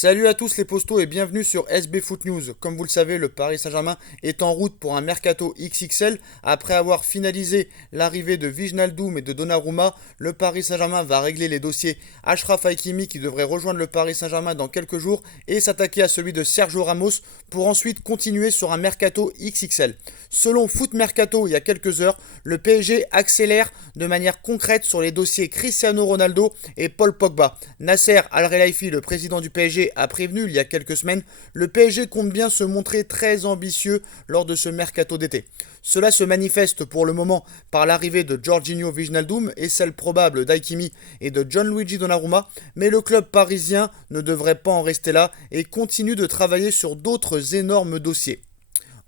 Salut à tous les postos et bienvenue sur SB Foot News. Comme vous le savez, le Paris Saint-Germain est en route pour un mercato XXL. Après avoir finalisé l'arrivée de Wijnaldum et de Donnarumma, le Paris Saint-Germain va régler les dossiers Achraf Hakimi qui devrait rejoindre le Paris Saint-Germain dans quelques jours et s'attaquer à celui de Sergio Ramos pour ensuite continuer sur un mercato XXL. Selon Foot Mercato il y a quelques heures, le PSG accélère de manière concrète sur les dossiers Cristiano Ronaldo et Paul Pogba. Nasser Al-Khelaifi, le président du PSG, a prévenu il y a quelques semaines, le PSG compte bien se montrer très ambitieux lors de ce mercato d'été. Cela se manifeste pour le moment par l'arrivée de Jorginho Wijnaldum et celle probable d'Hakimi et de Gianluigi Donnarumma, mais le club parisien ne devrait pas en rester là et continue de travailler sur d'autres énormes dossiers.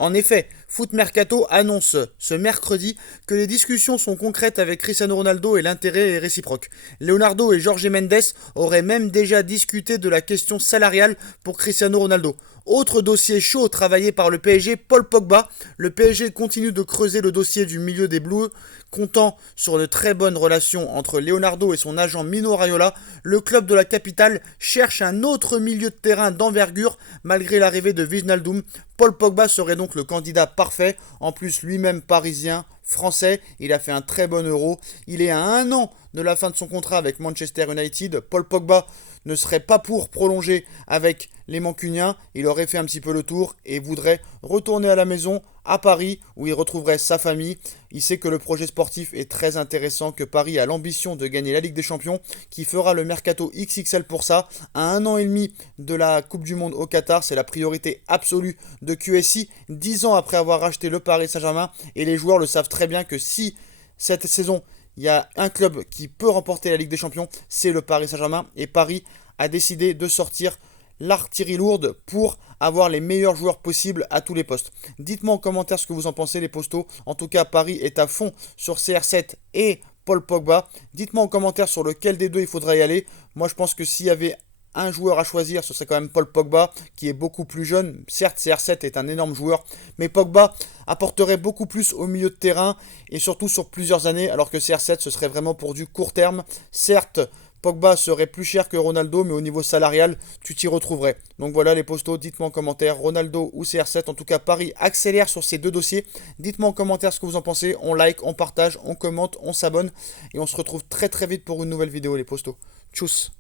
En effet, Foot Mercato annonce ce mercredi que les discussions sont concrètes avec Cristiano Ronaldo et l'intérêt est réciproque. Leonardo et Jorge Mendes auraient même déjà discuté de la question salariale pour Cristiano Ronaldo. Autre dossier chaud travaillé par le PSG, Paul Pogba. Le PSG continue de creuser le dossier du milieu des Bleus. Comptant sur de très bonnes relations entre Leonardo et son agent Mino Raiola, le club de la capitale cherche un autre milieu de terrain d'envergure malgré l'arrivée de Wijnaldum. Paul Pogba serait donc le candidat parfait. En plus, lui-même parisien, français, il a fait un très bon Euro. Il est à 1 an de la fin de son contrat avec Manchester United. Paul Pogba ne serait pas pour prolonger avec les Mancuniens. Il aurait fait un petit peu le tour et voudrait retourner à la maison à Paris où il retrouverait sa famille. Il sait que le projet sportif est très intéressant, que Paris a l'ambition de gagner la Ligue des Champions, qui fera le mercato XXL pour ça. À 1 an et demi de la Coupe du Monde au Qatar, c'est la priorité absolue de QSI. 10 ans après avoir racheté le Paris Saint-Germain, et les joueurs le savent très bien que si cette saison il y a un club qui peut remporter la Ligue des Champions, c'est le Paris Saint-Germain. Et Paris a décidé de sortir l'artillerie lourde pour avoir les meilleurs joueurs possibles à tous les postes. Dites-moi en commentaire ce que vous en pensez les postos. En tout cas, Paris est à fond sur CR7 et Paul Pogba. Dites-moi en commentaire sur lequel des deux il faudrait y aller. Moi, je pense que s'il y avait un joueur à choisir, ce serait quand même Paul Pogba, qui est beaucoup plus jeune. Certes, CR7 est un énorme joueur, mais Pogba apporterait beaucoup plus au milieu de terrain et surtout sur plusieurs années, alors que CR7, ce serait vraiment pour du court terme. Certes, Pogba serait plus cher que Ronaldo, mais au niveau salarial, tu t'y retrouverais. Donc voilà les postos, dites-moi en commentaire, Ronaldo ou CR7. En tout cas, Paris accélère sur ces deux dossiers. Dites-moi en commentaire ce que vous en pensez. On like, on partage, on commente, on s'abonne. Et on se retrouve très très vite pour une nouvelle vidéo les postos. Tchuss.